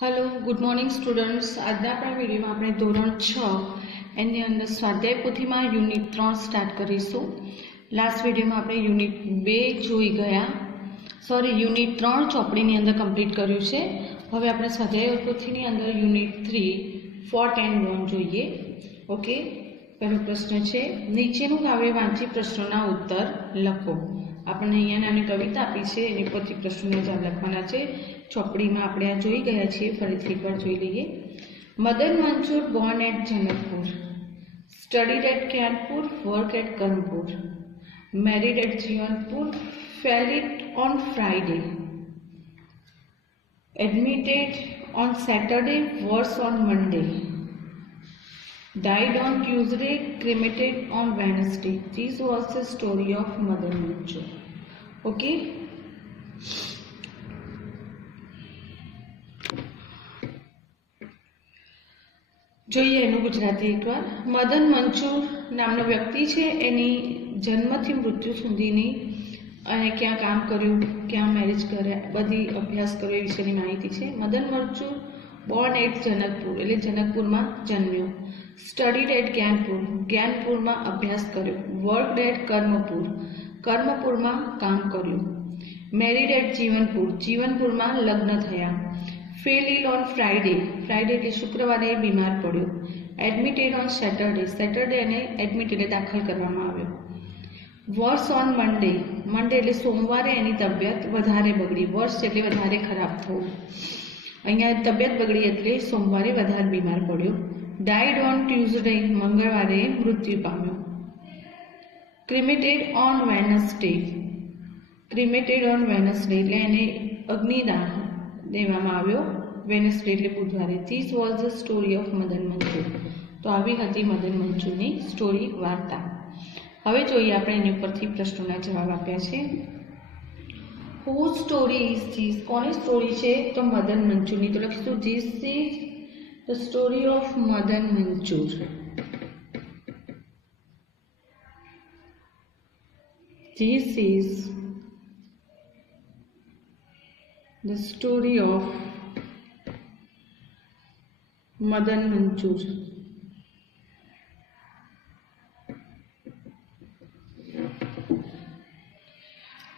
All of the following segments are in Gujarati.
Hello good morning students. આજના આપણા વિડીયોમાં આપણે ધોરણ 6 એની અંદર સ્વાધ્યાય પોથીમાં યુનિટ 3 સ્ટાર્ટ કરીશું। લાસ્ટ વિડીયોમાં આપણે યુનિટ 2 જોઈ ગયા, યુનિટ 3 ચોપડીની અંદર કમ્પ્લીટ કર્યું છે। હવે આપણે સ્વાધ્યાય પોથીની અંદર યુનિટ 3 ફોર્ટ એન્ડ વોન જોઈએ। ઓકે, પહેલો પ્રશ્ન છે, નીચેનું કાવ્ય વાંચી પ્રશ્નોના ઉત્તર લખો। આપણને અહીંયા નાની કવિતા આપી છે, એની પરથી પ્રશ્નોના જવાબ લખવાના છે। ચોપડીમાં આપણે આ જોઈ ગયા છીએ, ફરીથી એકવાર જોઈ લઈએ। Madan Manchur born at Janakpur, studied at Gyanpur, work at Karnapur, married at Jeevanpur, fell ill on Friday, admitted on Saturday, was on Monday, died on Tuesday, cremated on Wednesday. This was the story of Madan Manchur. Okay. જોઈએ એનું ગુજરાતી એકવાર। મદન મંચુર નામનો વ્યક્તિ છે, એની જન્મથી મૃત્યુ સુધીની અને ક્યાં કામ કર્યું, ક્યાં મેરેજ કર્યા, બધી અભ્યાસ કર્યો એ વિશેની માહિતી છે। મદન મંચુર બોર્ન એટ જનકપુર એટલે જનકપુરમાં જન્મ્યો, સ્ટડીડ એટ જ્ઞાનપુર જ્ઞાનપુરમાં અભ્યાસ કર્યો, વર્કડ એટ કર્મપુર કર્મપુરમાં કામ કર્યું, મેરીડ એટ જીવનપુર જીવનપુરમાં લગ્ન થયા, fell ill on Friday Friday એટલે શુક્રવારે બીમાર પડ્યો, એડમિટેડ ઓન સેટરડે સેટરડે એને એડમિટ એટલે દાખલ કરવામાં આવ્યો, વર્સ ઓન મંડે મંડે એટલે સોમવારે એની તબિયત વધારે બગડી, વર્સ એટલે વધારે ખરાબ થવું, અહીંયા તબિયત બગડી એટલે સોમવારે વધારે બીમાર પડ્યો, ડાઇડ ઓન ટ્યુઝડે મંગળવારે મૃત્યુ પામ્યો, ક્રિમેટેડ ઓન વેનસડે ક્રિમેટેડ ઓન વેનસડે એટલે એને અગ્નિદાહ દેવામાં આવ્યો, વેનસડે એટલે બુધવારે। This was the story of Madan Manchur. તો આવી હતી મદન મંચુરની સ્ટોરી, વાર્તા। હવે જોઈએ આપણે એની ઉપરથી પ્રશ્નોના જવાબ આપ્યા છે। હુ સ્ટોરી ઇઝ ધીસ, કોની સ્ટોરી છે? તો મદન મંચુરની। તો લખીશું this is the story of Madan Manchur. This is the story of Madan Manchur.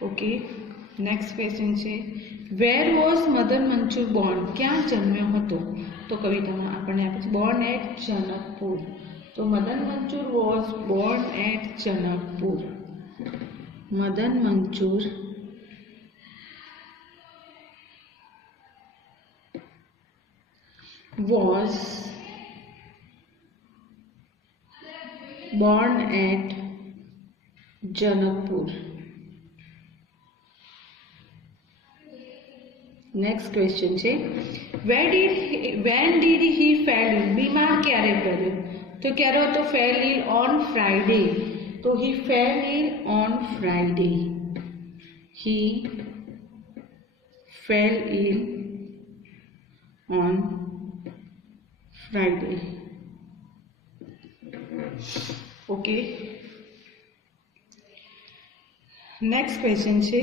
Okay, next question છે, where was Madan Manchur born, ક્યાં જન્મ્યો હતો? તો કવિતામાં આપણને આપે છે બોર્ન એટ જનકપુર। તો Madan Manchur was born at Janakpur. Madan Manchur was born at Janakpur। Next question છે, when did he fell ill, बीमार ક્યારે પડ્યો? તો ક્યારે હતો? fell ill on Friday। તો he fell ill on Friday, he fell ill on Friday। Okay, next question છે,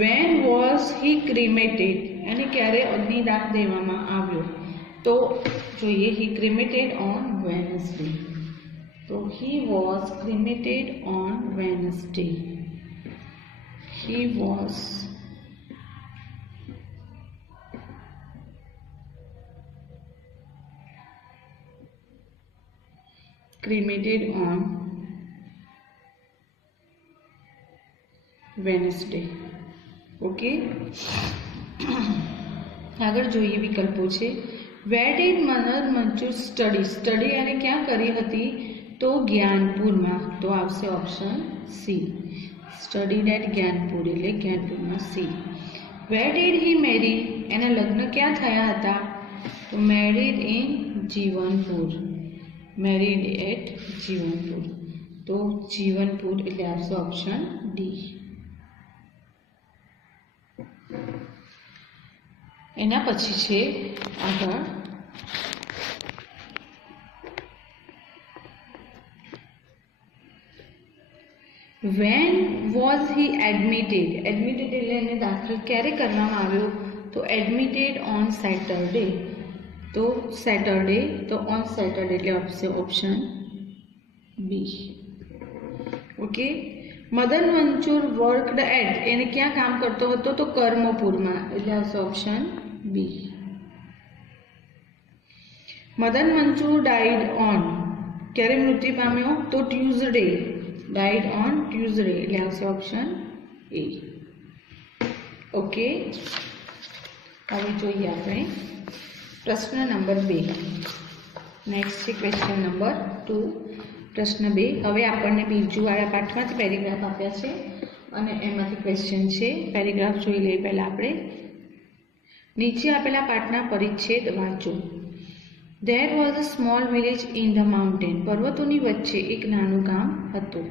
when was he cremated, એને ક્યારે અગ્નિદાહ દેવામાં આવ્યો? તો જોઈએ, he cremated on Wednesday। તો he was cremated on Wednesday, he was cremated on Wednesday। Okay, આગળ જોઈએ વિકલ્પો છે, where did Madan Manchur study, study એને ક્યાં કરી હતી? તો જ્ઞાનપુરમાં। તો આવશે option C, studied at Gyanpur એટલે જ્ઞાનપુરમાં સી। વેર ડીડ હી મેરી, એના લગ્ન ક્યાં થયા હતા? તો married in Jivanpur, married at Jivanpur. તો જીવનપુર એટલે આવશે ઓપ્શન ડી। એના પછી છે આગળ, when was he admitted? Admitted એટલે એને દાખલ ક્યારે કરવામાં આવ્યો? તો એડમિટેડ ઓન સેટરડે. તો સેટરડે, તો ઓન સેટરડે એટલે આવશે option B. Okay. Madan Manchur worked at, એને ક્યાં કામ કરતો હતો? તો કર્મપુરમાં, એટલે આવશે option B. Madan Manchur died on, ક્યારે મૃત્યુ પામ્યો? તો ટ્યુઝડે, ડાઈડ ઓન ટ્યુઝડે, એટલે આવશે ઓપ્શન એ. ઓકે. હવે જોઈએ આપણે પ્રશ્ન નંબર 2. નેક્સ્ટ છે ક્વેશ્ચન નંબર 2. પ્રશ્ન 2. હવે આપણને બીજુવાળા પાઠમાંથી પેરેગ્રાફ આપ્યા છે અને એમાંથી ક્વેશ્ચન છે. પેરેગ્રાફ જોઈ લઈએ પહેલાં આપણે. નીચે આપેલા પાઠના પરિચ્છેદ વાંચો. There was a small village in the mountain. પર્વતોની વચ્ચે એક નાનું ગામ હતું.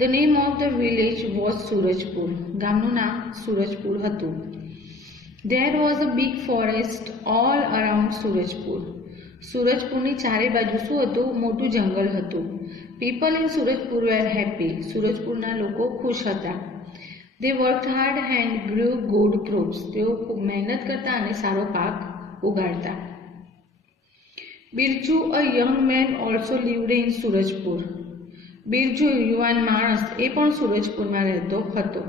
The name of the village was Surajpur. ગામનું નામ સુરજપુર હતું. There was a big forest all around Surajpur. સુરજપુરની ચારે બાજુ શું હતું? મોટું જંગલ હતું. People in Surajpur were happy. સુરજપુરના લોકો ખુશ હતા. They worked hard and grew good crops. તેઓ ખૂબ મહેનત કરતા અને સારો પાક ઉગાડતા. Birju a young man also lived in Surajpur. Birju યુવાન માણસ એ પણ સુરજપુરમાં રહેતો હતો.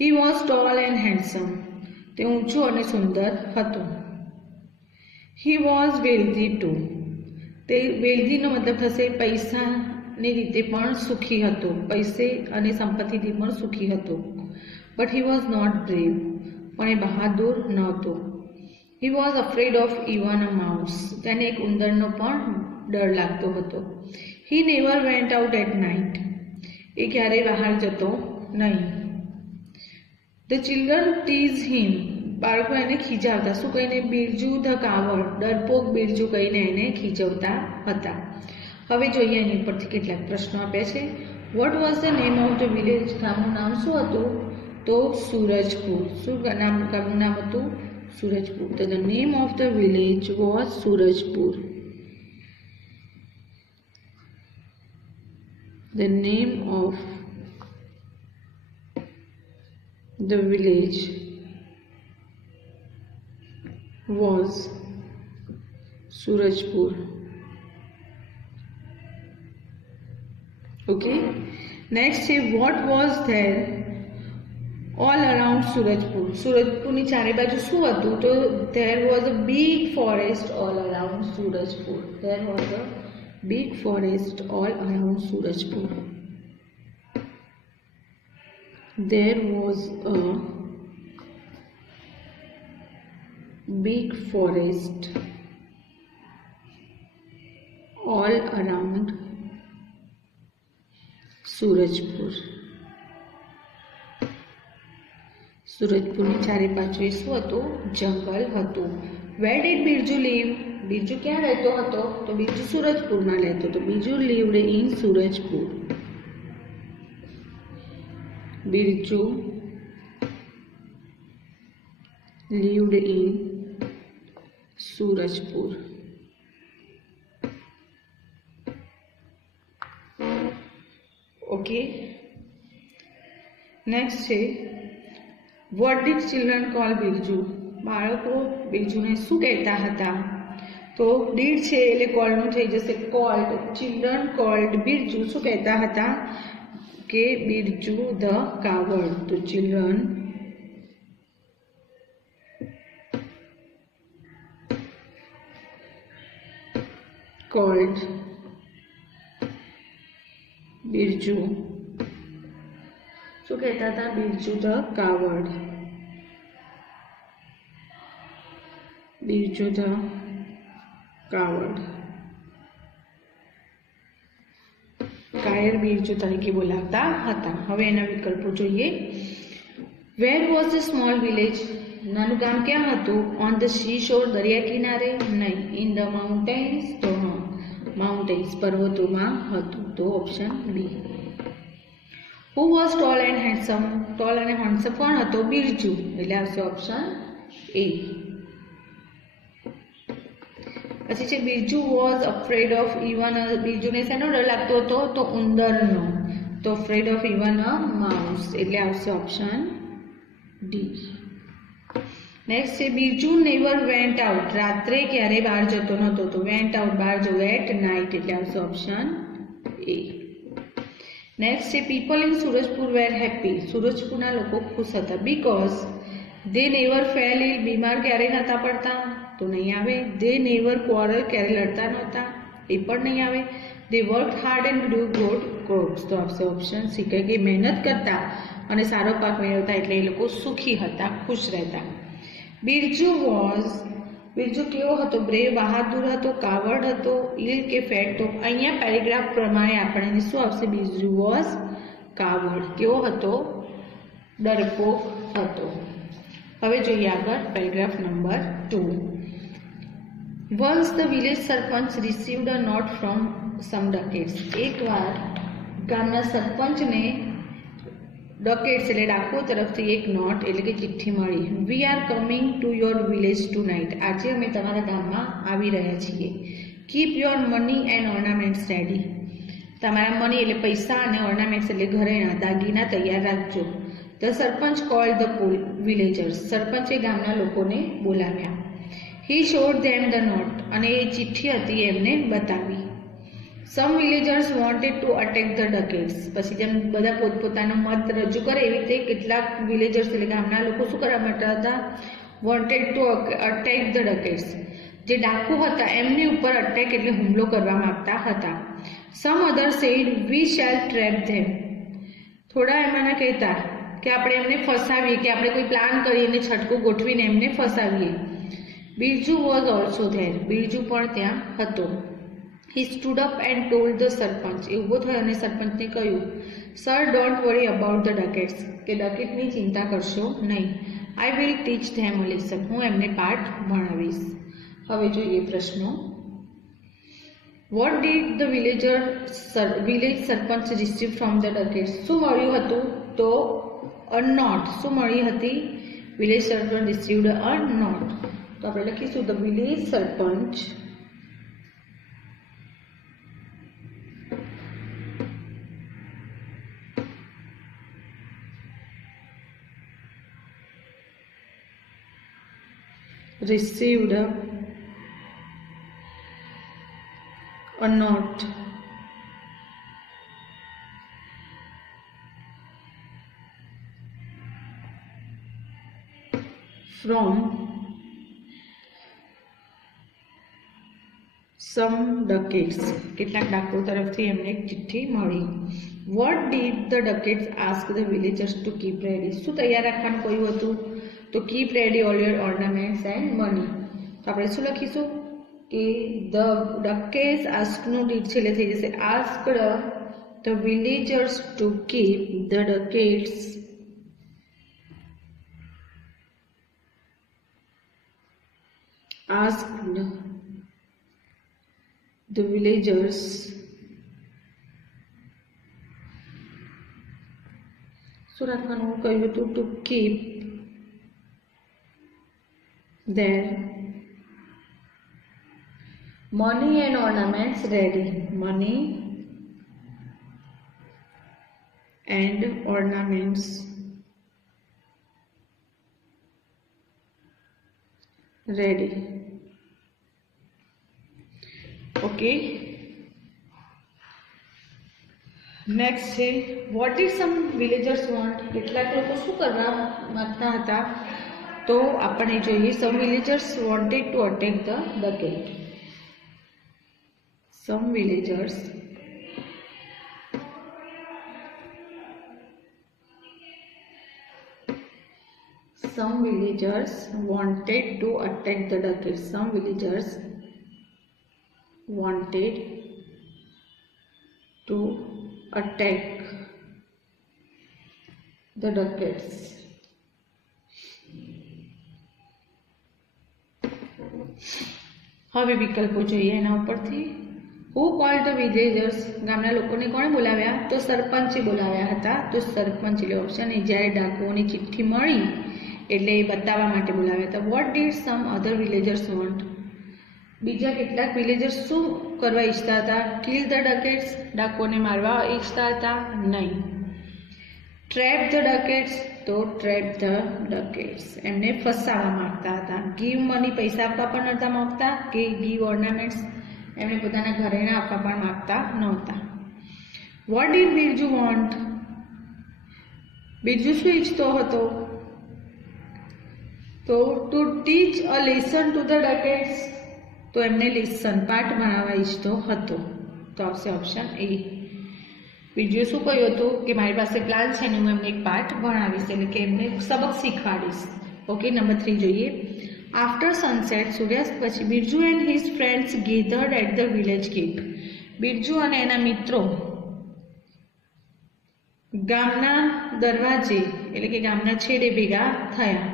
He was tall and handsome. તે ઊંચો અને સુંદર હતો. He was wealthy too. તે વેલ્ધીનો મતલબ થશે પૈસાની રીતે પણ સુખી હતો, પૈસે અને સંપત્તિથી પણ સુખી હતો. But he was not brave. પણ એ બહાદુર નહોતો. He was afraid of even a mouse. તેને એક ઉંદરનો પણ ડર લાગતો હતો. He never went out at night. એ ક્યારેય બહાર જતો નહીં. The children teased him. બાળકો એને ખીજાવતા. શું કહીને? બિરજુ ધ કાવડ, ડરપોક બિરજુ કહીને એને ખીજવતા હતા. હવે જોઈએ એની ઉપરથી કેટલાક પ્રશ્નો આપ્યા છે. What was the name of the village? ગામનું નામ શું હતું? તો સુરજપુર. શું ગામનું નામ હતું? Surajpur. So the name of the village was Surajpur. The name of the village was Surajpur. Okay. Next is what was there all around Surajpur. સુરજપુરની ચારે બાજુ શું હતું? તો there was a big forest all around Surajpur. There was a big forest all around Surajpur. There was a big forest all around Surajpur. સુરજપુરની ચારે બાજુએ શું હતું? જંગલ હતું. Where did Birju live? Birju ક્યાં રહેતો હતો? તો બિરજુ સુરજપુરમાં રહેતો હતો. Birju lived in Surajpur. Birju lived in Surajpur. Okay. Next છે what did children call Birju? બાળકો બિરજુને શું કહેતા હતા? તો ડીડ છે એટલે કોલનું થઈ જશે કોલ્ડ. Children cold Birju. શું કહેતા હતા? કે બિરજુ ધ કાવડ. તો ચિલ્ડ્રન કોલ્ડ બિરજુ. શું કહેતા હતા? Birju the Kavad. Birju the કાવડ. કાયર બિરજુ તરીકે બોલાવતા હતા. હવે એના વિકલ્પો જોઈએ. Where was the small village? નાનું ગામ ક્યાં હતું? ઓન ધ સી શોર, દરિયા કિનારે? નહીં. In the mountains? તો માઉન્ટેન્સ, પર્વતોમાં હતું. તો option B. Who was tall and handsome? Tall અને હેન્ડસમ કોણ હતો? બિરજુ. એટલે આવશે ઓપ્શન એ. પછી છે Birju was afraid of even. બિરજુને શેનો ડર લાગતો હતો? તો ઉંદરનો. તો તો afraid of even a mouse, એટલે આવશે ઓપ્શન ડી. નેક્સ્ટ છે બીરજુ નેવર વેન્ટ આઉટ, રાત્રે ક્યારે બહાર જતો નહોતો, તો વેન્ટ આઉટ બહાર જવું એટ નાઇટ, એટલે આવશે ઓપ્શન એ. નેક્સ્ટ છે people in Surajpur were happy, સુરજપુરના લોકો ખુશ હતા because they never fell ill, બીમાર ક્યારેય નહોતા પડતા, તો નહીં આવે. દે નેવર ક્વોરલ, ક્યારે લડતા નહોતા, એ પણ નહીં આવે. They work hard and grow good crops, તો આવશે ઓપ્શન સી, કે મહેનત કરતા અને સારો પાક મેળવતા એટલે એ લોકો સુખી હતા, ખુશ રહેતા. બિરજુ કેવો હતો, બ્રેવ, બહાદુર હતો, કાવડ હતો, ઇલ કે ફેટ, તો અહીંયા પેરેગ્રાફ પ્રમાણે આપણને શું આવશે, બિરજુ વોઝ કાવડ, કેવો હતો, ડરપોક હતો. હવે જોઈએ આગળ paragraph number 2. Once the village sarpanch received a note from some dacoits, એકવાર ગામના સરપંચને ડકેટ્સ એટલે ડાકુ તરફથી એક નોટ એટલે કે ચિઠ્ઠી મળી. We are coming to your village tonight, આજે અમે તમારા ગામમાં આવી રહ્યા છીએ. Keep your money and ornaments ready, તમારા મની એટલે પૈસા અને ઓર્નામેન્ટ્સ એટલે ઘરેણાં દાગીના તૈયાર રાખજો. The sarpanch call the villagers, સરપંચે ગામના લોકોને બોલાવ્યા. He showed them the note, અને એ ચિઠ્ઠી હતી એમને બતાવી. Some villagers wanted to attack the dacoits, પછી જેમ બધા પોતપોતાનો મત રજૂ કરે એવી રીતે કેટલાક વિલેજર્સ એટલે ગામના લોકો શું કરવા માંગતા હતા, વોન્ટેડ ટુ અટેક ધ ડકેટ્સ, જે ડાકુ હતા એમની ઉપર અટેક એટલે હુમલો કરવા માંગતા હતા. સમ અધર સેડ વી શેલ ટ્રેપ ધેમ, થોડા એમાંના કહેતા કે આપણે એમને ફસાવીએ, કે આપણે કોઈ પ્લાન કરીને છટકું ગોઠવીને એમને ફસાવીએ. Birju was also there, Birju પણ ત્યાં હતો. He stood up and told the sarpanch, એ ઊભો થયો અને સરપંચને કહ્યું, sir don't worry about the dacoits, કે ડકેટની ચિંતા કરશો નહીં. I will teach them a lesson, હું એમને પાઠ ભણાવીશ. હવે જોઈએ પ્રશ્નો. What did the village sarpanch receive from the dacoits, શું મળ્યું હતું, તો અ નોટ, શું મળી હતી, village sarpanch received a note, તો આપણે લખીશું the village sarpanch received a note from some ducats, કેટલાક ડાકુ તરફથી એમને એક ચિઠ્ઠી મળી. What did the ducats ask the villagers to keep ready, શું તૈયાર રાખવાનું કહ્યું હતું, તો keep ready all your ornaments and money, તો આપણે શું લખીશું કે ધ ડકેટ્સ આસ્કનું ડીડ છે એટલે થઈ જશે asked the villagers to keep, the dacoits asked the villagers શું રાખવાનું કહ્યું હતું, to keep their money and ornaments ready, money and ornaments ready. Okay, next છે what did some villagers want, કેટલાક લોકો શું કરવા માંગતા હતા, તો આપણે જોઈએ some villagers wanted to attack the dacoit. Some villagers wanted to attack the ducats, some villagers wanted to attack the ducats. હવે વિકલ્પો જોઈએ એના ઉપરથી. હુ કોલ્ડ ધ વિલેજર્સ, ગામના લોકોને કોણે બોલાવ્યા, તો સરપંચે બોલાવ્યા હતા, તો સરપંચ એટલે ઓપ્શન એ. જ્યારે ડાકુઓની ચિઠ્ઠી મળી એટલે એ બતાવવા માટે બોલાવ્યા હતા. What did some other villagers want, બીજા કેટલાક વિલેજર્સ શું કરવા ઈચ્છતા હતા? કિલ ધ ડકેટ્સ, ડાકોને મારવા ઈચ્છતા હતા? નહીં. ટ્રેપ ધ ડકેટ્સ, તો ટ્રેપ ધ ડકેટ્સ, એમને ફસાવા માંગતા હતા. ગીવ મની, પૈસા આપવા પણ નહોતા માંગતા, કે ગીવ ઓર્નામેન્ટ્સ, એમને પોતાના ઘરેણા આપવા પણ માંગતા નહોતા. What did Birju want? Birju શું ઈચ્છતો હતો? તો to teach a lesson to the dacoits, તો એમને લેસન, પાઠ ભણાવવા ઈચ્છતો હતો. તો આવશે ઓપ્શન એ. બીજું શું કહ્યું હતું? કે મારી પાસે પ્લાન છે ને હું એમને એક પાઠ ભણાવીશ, એટલે કે એમને સબક શીખવાડીશ. ઓકે, નંબર 3 જોઈએ. આફ્ટર સનસેટ, સૂર્યાસ્ત પછી, Birju and his friends gathered at the village gate. Birju અને એના મિત્રો ગામના દરવાજે, એટલે કે ગામના છેડે ભેગા થયા.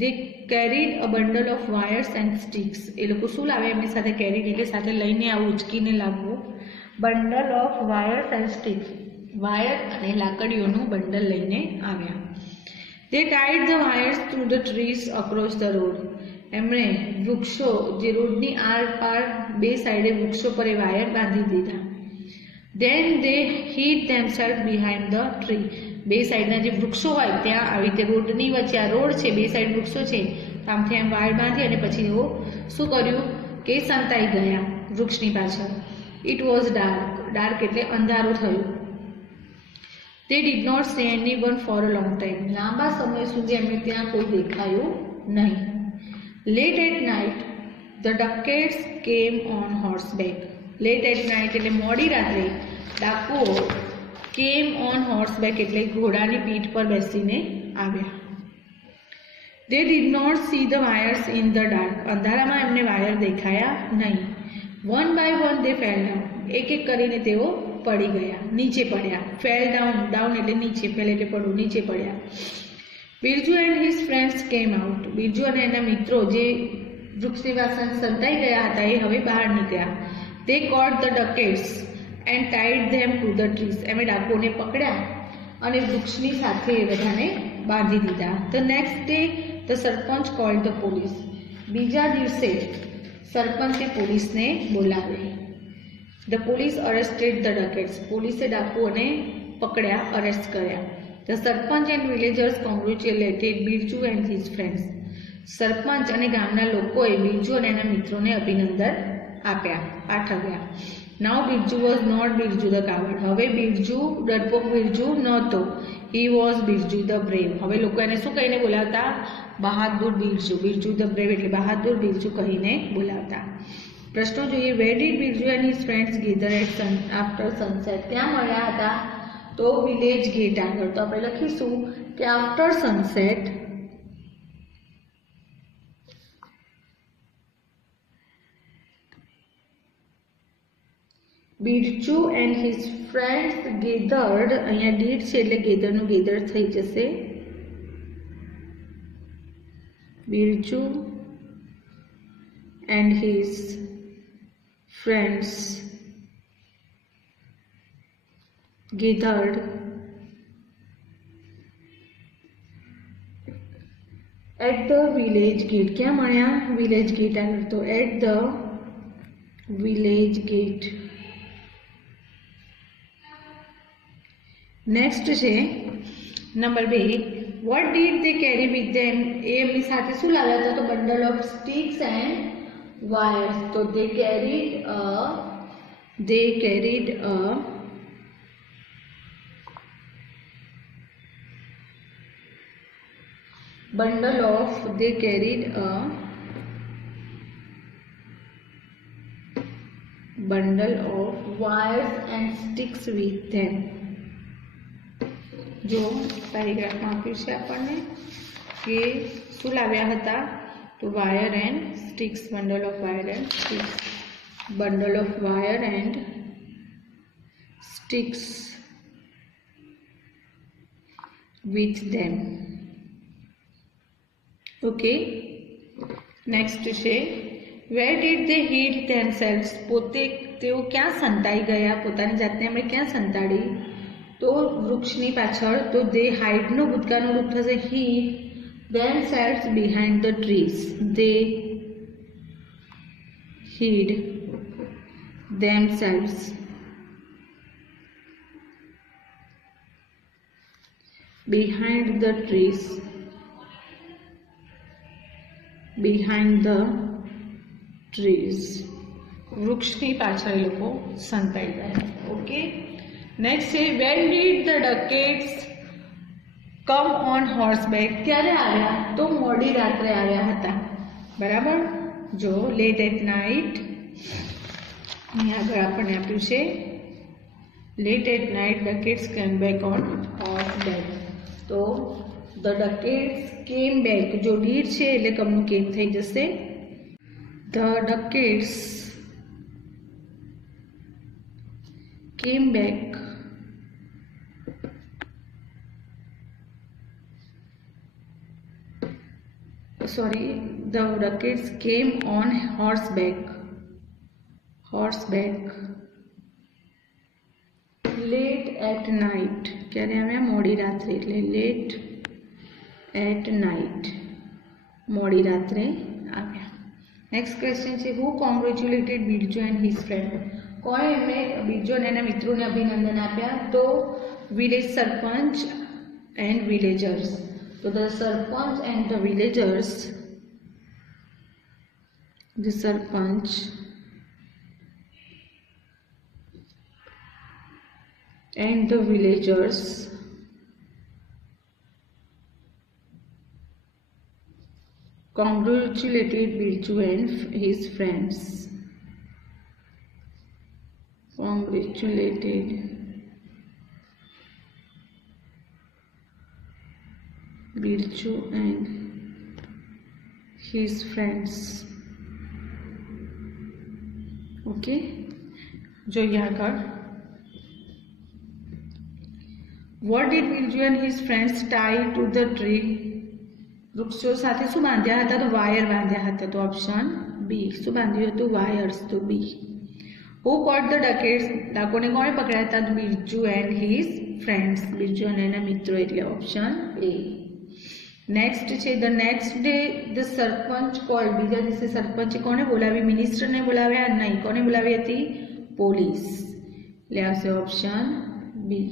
They carried a bundle of wires and sticks. એ લોકો શું લાવે? એમની સાથે કેરીડ એટલે સાથે લઈને આવું, ઉચકીને લાવવું. Bundle of wires and sticks, wire અને લાકડીઓનું બંડલ લઈને આવ્યા. They tied the wires through the trees across the road. એમણે વૃક્ષો, જે રોડની આર પાર બે સાઈડે વૃક્ષો પર એ વાયર બાંધી દીધા. Then they hid themselves behind the tree. બે સાઈડના જે વૃક્ષો હોય ત્યાં આવી રીતે રોડની વચ્ચે, આ રોડ છે, બે સાઈડ વૃક્ષો છે, આમથી આમ વાયર બાંધી અને પછી એઓ શું કર્યું કે સંતાઈ ગયા વૃક્ષની પાછળ. ઇટ વોઝ ડાર્ક, ડાર્ક એટલે અંધારું થયું. They did not see anyone for a long time. લાંબા સમય સુધી એમને ત્યાં કોઈ દેખાયું નહીં. Late at night, the ducats came on horseback. Late at night એટલે મોડી રાત્રે ડાકુઓ કેમ ઓન હોર્સબેક એટલે ઘોડાની પીઠ પર બેસીને આવ્યા. They did not see the wires in the dark. અંધારામાં એમને વાયર દેખાયા નહીં. One by one they fell down. એક એક કરીને તેઓ પડી ગયા, નીચે પડ્યા. ફેલ ડાઉન, ડાઉન એટલે નીચે, ફેલ એટલે પડવું, નીચે પડ્યા. Birju and his friends came out. Birju અને એના મિત્રો જે વૃક્ષની વાસણ સંતાઈ ગયા હતા એ હવે બહાર નીકળ્યા. They caught the ducats and tied them to the trees. એમણે ડાકુઓને પકડ્યા અને વૃક્ષની સાથે એ બધાને બાંધી દીધા. The next day, the sarpanch called the police. બીજા દિવસે સરપંચે પોલીસને બોલાવી. The police arrested the ducats. પોલીસે ડાકુઓને પકડ્યા, અરેસ્ટ કર્યા. The sarpanch and villagers congratulated Birju and his friends. સરપંચ અને ગામના લોકોએ બિરજુ અને એના મિત્રોને અભિનંદન આપ્યા, પાઠવ્યા. Now Birju was not Birju the coward. હવે બિરજુ ડરપોક બિરજુ નહોતો. He was Birju the brave. હવે લોકો એને શું કહીને બોલાવતા? બહાદુર બિરજુ. બિરજુ ધ બ્રેવ એટલે બહાદુર બિરજુ કહીને બોલાવતા. પ્રશ્નો જોઈએ. Where did Birju and his friends gather at after sunset. ક્યાં મળ્યા હતા? તો વિલેજ ગેટ આગળ. તો આપણે લખીશું કે after sunset Birju and his friends gathered. અહીંયા ડીડ છે એટલે ગેધરનું ગેધર થઈ જશે. Birju and his friends gathered at the village gate. ક્યાં મળ્યા? વિલેજ ગેટ આગળ. તો at the village gate. Next છે number 2. What did they carry with them. એ એમની સાથે શું લાવ્યા હતા? તો bundle of sticks and wires. તો they carried a bundle of wires and sticks with them. જો પેરેગ્રાફમાં આપ્યું છે આપણને કે શું લાવ્યા હતા? તો wire and sticks, bundle of wire and sticks, bundle of wire and sticks with them. Okay, next છે where did they hid themselves. પોતે તેઓ ક્યાં સંતાઈ ગયા? પોતાની જાતને એમણે ક્યાં સંતાડી? તો વૃક્ષની પાછળ. તો દે હાઇડનું ભૂતકાળનું રૂપ થશે hid themselves behind the trees. They hid themselves behind the trees. વૃક્ષની પાછળ એ લોકો સંતાઈ ગયા. ઓકે, નેક્સ્ટ છે when did the ducats come on horseback? ક્યારે આવ્યા? તો મોડી રાત્રે આવ્યા હતા. બરાબર, જો લેટ એટ નાઇટ, અહીં આગળ આપણને આપ્યું છે late at night ducats came back on horseback. તો the ducats came back, જો did છે એટલે કમનું કેમ થઈ જશે. The ducats came back the ducats came on horseback late at night. ક્યારે આવ્યા? મોડી રાત્રે, એટલે late at night, મોડી રાત્રે આવ્યા. નેક્સ્ટ ક્વેશ્ચન છે who congratulated Birju and his friend? કોણે એમને બિરજુ અને એના મિત્રોને અભિનંદન આપ્યા? તો વિલેજ સરપંચ એન્ડ વિલેજર્સ. તો the sarpanch and the villagers, the sarpanch and the villagers congratulated Birju and his friends. Congratulated Birju and his friends. Okay, જોઈએ આગળ. What did Birju and his friends tie to the tree? વૃક્ષો સાથે શું બાંધ્યા હતા? તો વાયર બાંધ્યા હતા. તો ઓપ્શન બી. શું બાંધ્યું હતું? વાયર્સ. તો બી. Who caught the ducats? ડાકોને કોણે પકડ્યા હતા? Birju and his friends. Birju અને એના મિત્રો, એટલે ઓપ્શન એ. નેક્સ્ટ છે the next day the sarpanch call. બીજા દિવસે સરપંચે કોને બોલાવી? મિનિસ્ટરને બોલાવ્યા? નહીં. કોને બોલાવી હતી? પોલીસ. એટલે આવશે option B.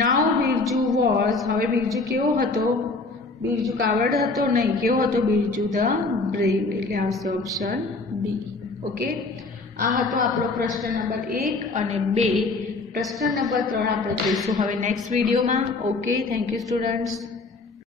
Now Birju was. હવે બિરજુ કેવો હતો? બિરજુ કાવડ હતો? નહીં. કેવો હતો? Birju the brave. એટલે આવશે ઓપ્શન બી. ઓકે, આ હતો આપણો પ્રશ્ન નંબર 1 અને 2. પ્રશ્ન નંબર 3 આપણે જોઈશું હવે નેક્સ્ટ વિડીયોમાં. Okay, thank you students.